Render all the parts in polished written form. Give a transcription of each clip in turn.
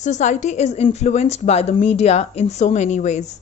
Society is influenced by the media in so many ways.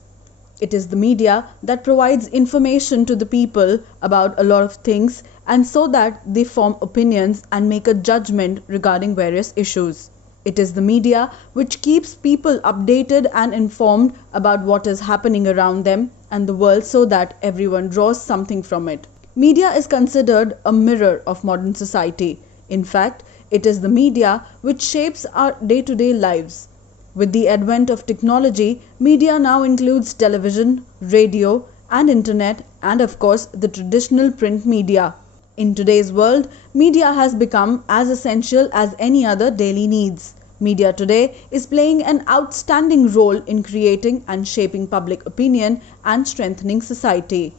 It is the media that provides information to the people about a lot of things and so that they form opinions and make a judgment regarding various issues. It is the media which keeps people updated and informed about what is happening around them and the world so that everyone draws something from it. Media is considered a mirror of modern society. In fact, it is the media which shapes our day-to-day lives. With the advent of technology, media now includes television, radio, and internet, and of course the traditional print media. In today's world, media has become as essential as any other daily needs. Media today is playing an outstanding role in creating and shaping public opinion and strengthening society.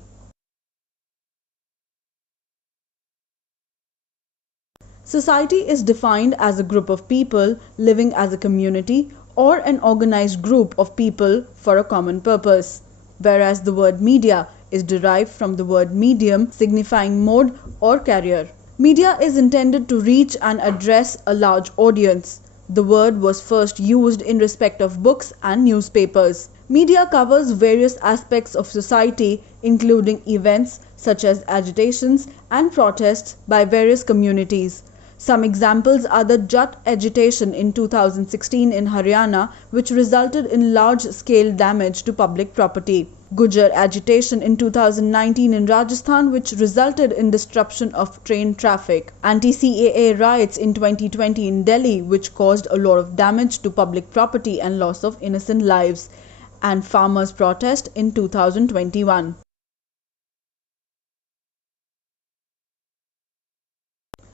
Society is defined as a group of people living as a community or an organized group of people for a common purpose, whereas the word media is derived from the word medium signifying mode or carrier. Media is intended to reach and address a large audience. The word was first used in respect of books and newspapers. Media covers various aspects of society, including events such as agitations and protests by various communities. Some examples are the Jat agitation in 2016 in Haryana, which resulted in large-scale damage to public property. Gujar agitation in 2019 in Rajasthan, which resulted in disruption of train traffic. Anti-CAA riots in 2020 in Delhi, which caused a lot of damage to public property and loss of innocent lives. And farmers' protest in 2021.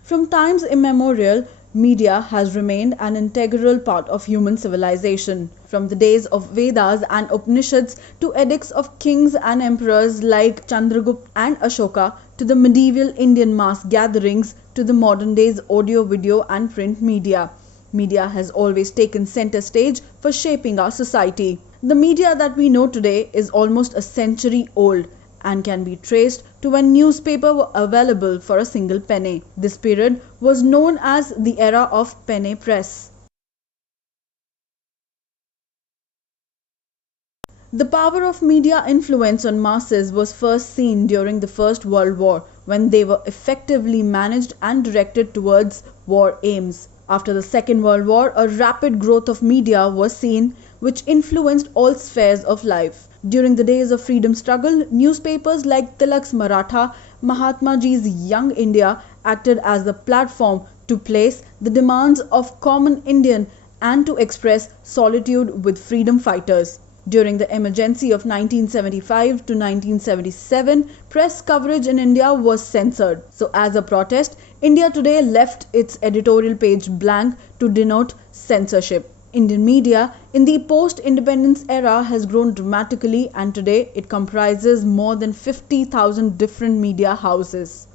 From times immemorial, media has remained an integral part of human civilization. From the days of Vedas and Upanishads to edicts of kings and emperors like Chandragupta and Ashoka to the medieval Indian mass gatherings to the modern days audio, video and print media. Media has always taken center stage for shaping our society. The media that we know today is almost a century old and can be traced to when newspapers were available for a single penny. This period was known as the era of penny press. The power of media influence on masses was first seen during the First World War, when they were effectively managed and directed towards war aims. After the Second World War, a rapid growth of media was seen, which influenced all spheres of life. During the days of freedom struggle, newspapers like Tilak's Maratha, Mahatma Ji's Young India acted as the platform to place the demands of common Indian and to express solitude with freedom fighters. During the emergency of 1975 to 1977, press coverage in India was censored. So as a protest, India Today left its editorial page blank to denote censorship. Indian media in the post-independence era has grown dramatically and today it comprises more than 50,000 different media houses.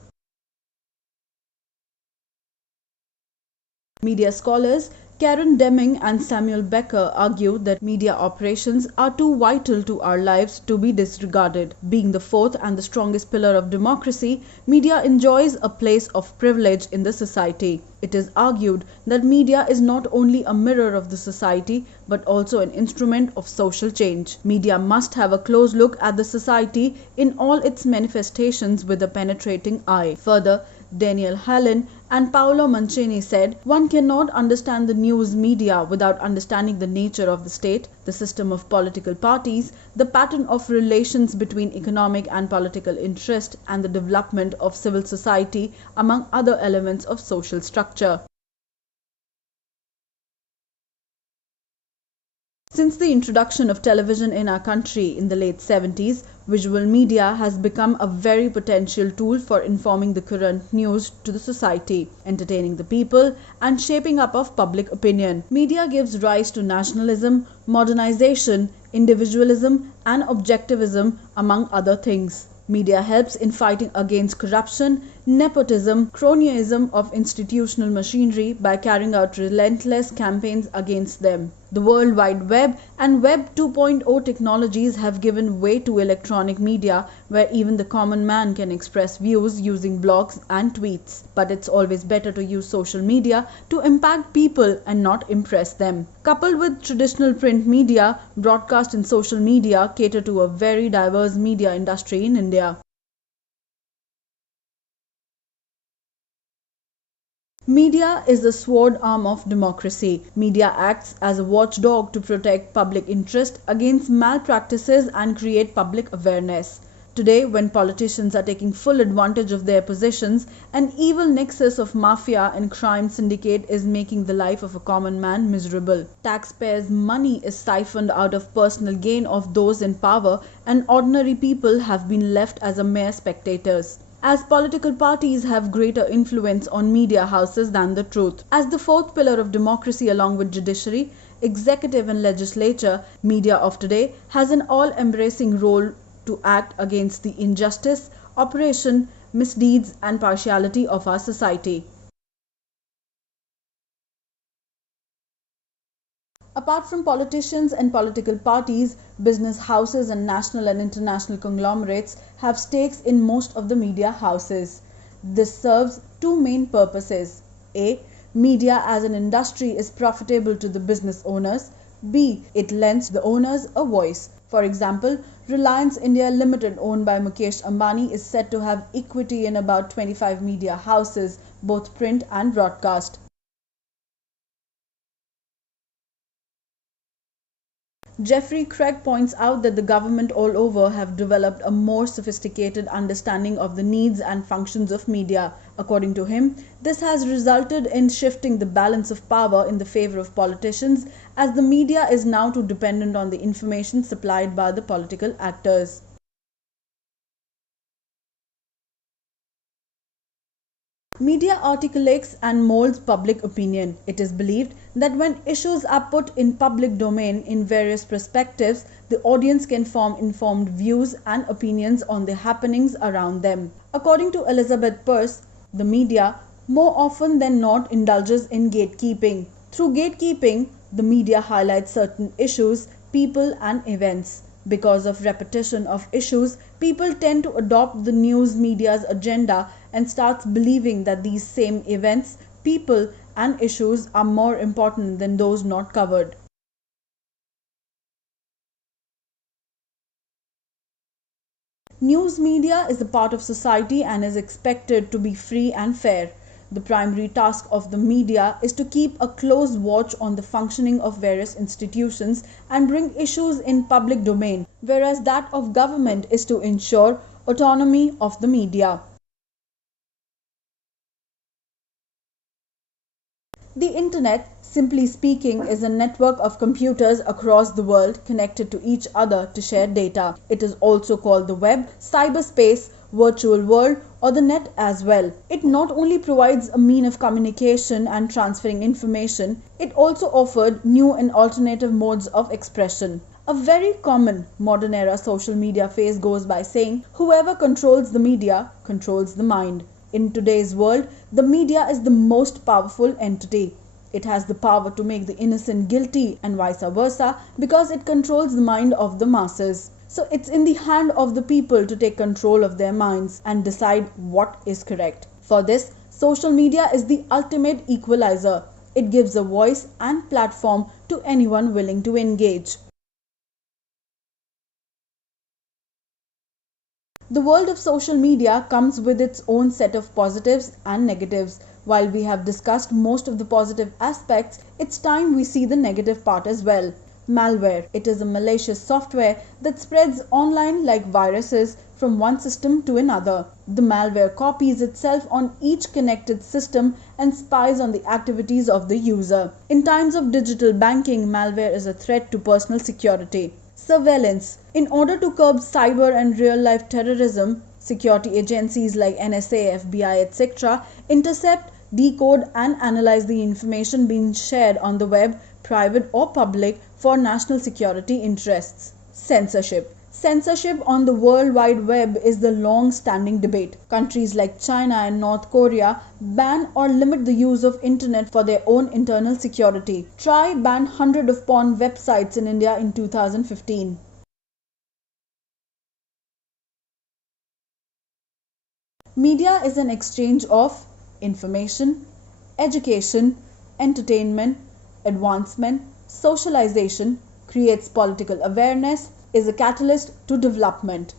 Media scholars Karen Deming and Samuel Becker argue that media operations are too vital to our lives to be disregarded. Being the fourth and the strongest pillar of democracy, media enjoys a place of privilege in the society. It is argued that media is not only a mirror of the society but also an instrument of social change. Media must have a close look at the society in all its manifestations with a penetrating eye. Further, Daniel Hallen and Paolo Mancini said, "One cannot understand the news media without understanding the nature of the state, the system of political parties, the pattern of relations between economic and political interest, and the development of civil society, among other elements of social structure." Since the introduction of television in our country in the late 70s, visual media has become a very potential tool for informing the current news to the society, entertaining the people, and shaping up of public opinion. Media gives rise to nationalism, modernization, individualism, and objectivism, among other things. Media helps in fighting against corruption, nepotism, cronyism of institutional machinery by carrying out relentless campaigns against them. The World Wide Web and Web 2.0 technologies have given way to electronic media where even the common man can express views using blogs and tweets. But it's always better to use social media to impact people and not impress them. Coupled with traditional print media, broadcast and social media cater to a very diverse media industry in India. Media is the sword arm of democracy. Media acts as a watchdog to protect public interest against malpractices and create public awareness. Today, when politicians are taking full advantage of their positions, an evil nexus of mafia and crime syndicate is making the life of a common man miserable. Taxpayers' money is siphoned out of personal gain of those in power, and ordinary people have been left as a mere spectators. As political parties have greater influence on media houses than the truth. As the fourth pillar of democracy along with judiciary, executive and legislature, media of today has an all-embracing role to act against the injustice, oppression, misdeeds and partiality of our society. Apart from politicians and political parties, business houses and national and international conglomerates have stakes in most of the media houses. This serves two main purposes. A. Media as an industry is profitable to the business owners. B. It lends the owners a voice. For example, Reliance India Limited, owned by Mukesh Ambani, is said to have equity in about 25 media houses, both print and broadcast. Jeffrey Craig points out that the government all over have developed a more sophisticated understanding of the needs and functions of media. According to him, this has resulted in shifting the balance of power in the favor of politicians, as the media is now too dependent on the information supplied by the political actors. Media articulates and molds public opinion. It is believed that when issues are put in public domain in various perspectives, the audience can form informed views and opinions on the happenings around them. According to Elizabeth Peirce, the media more often than not indulges in gatekeeping. Through gatekeeping, the media highlights certain issues, people and events. Because of repetition of issues, people tend to adopt the news media's agenda and starts believing that these same events, people and issues are more important than those not covered. News media is a part of society and is expected to be free and fair. The primary task of the media is to keep a close watch on the functioning of various institutions and bring issues in public domain, whereas that of government is to ensure autonomy of the media. The internet, simply speaking, is a network of computers across the world connected to each other to share data. It is also called the web, cyberspace, virtual world or the net as well. It not only provides a mean of communication and transferring information, it also offered new and alternative modes of expression. A very common modern era social media phrase goes by saying, whoever controls the media controls the mind. In today's world, the media is the most powerful entity. It has the power to make the innocent guilty and vice versa because it controls the mind of the masses. So it's in the hand of the people to take control of their minds and decide what is correct. For this, social media is the ultimate equalizer. It gives a voice and platform to anyone willing to engage. The world of social media comes with its own set of positives and negatives. While we have discussed most of the positive aspects, it's time we see the negative part as well. Malware. It is a malicious software that spreads online like viruses from one system to another. The malware copies itself on each connected system and spies on the activities of the user. In times of digital banking, malware is a threat to personal security. Surveillance. In order to curb cyber and real-life terrorism, security agencies like NSA, FBI, etc. intercept, decode and analyze the information being shared on the web, private or public, for national security interests. Censorship. Censorship on the World Wide Web is the long-standing debate. Countries like China and North Korea ban or limit the use of internet for their own internal security. Try ban hundreds of porn websites in India in 2015. Media is an exchange of information, education, entertainment, advancement, socialization, creates political awareness, is a catalyst to development.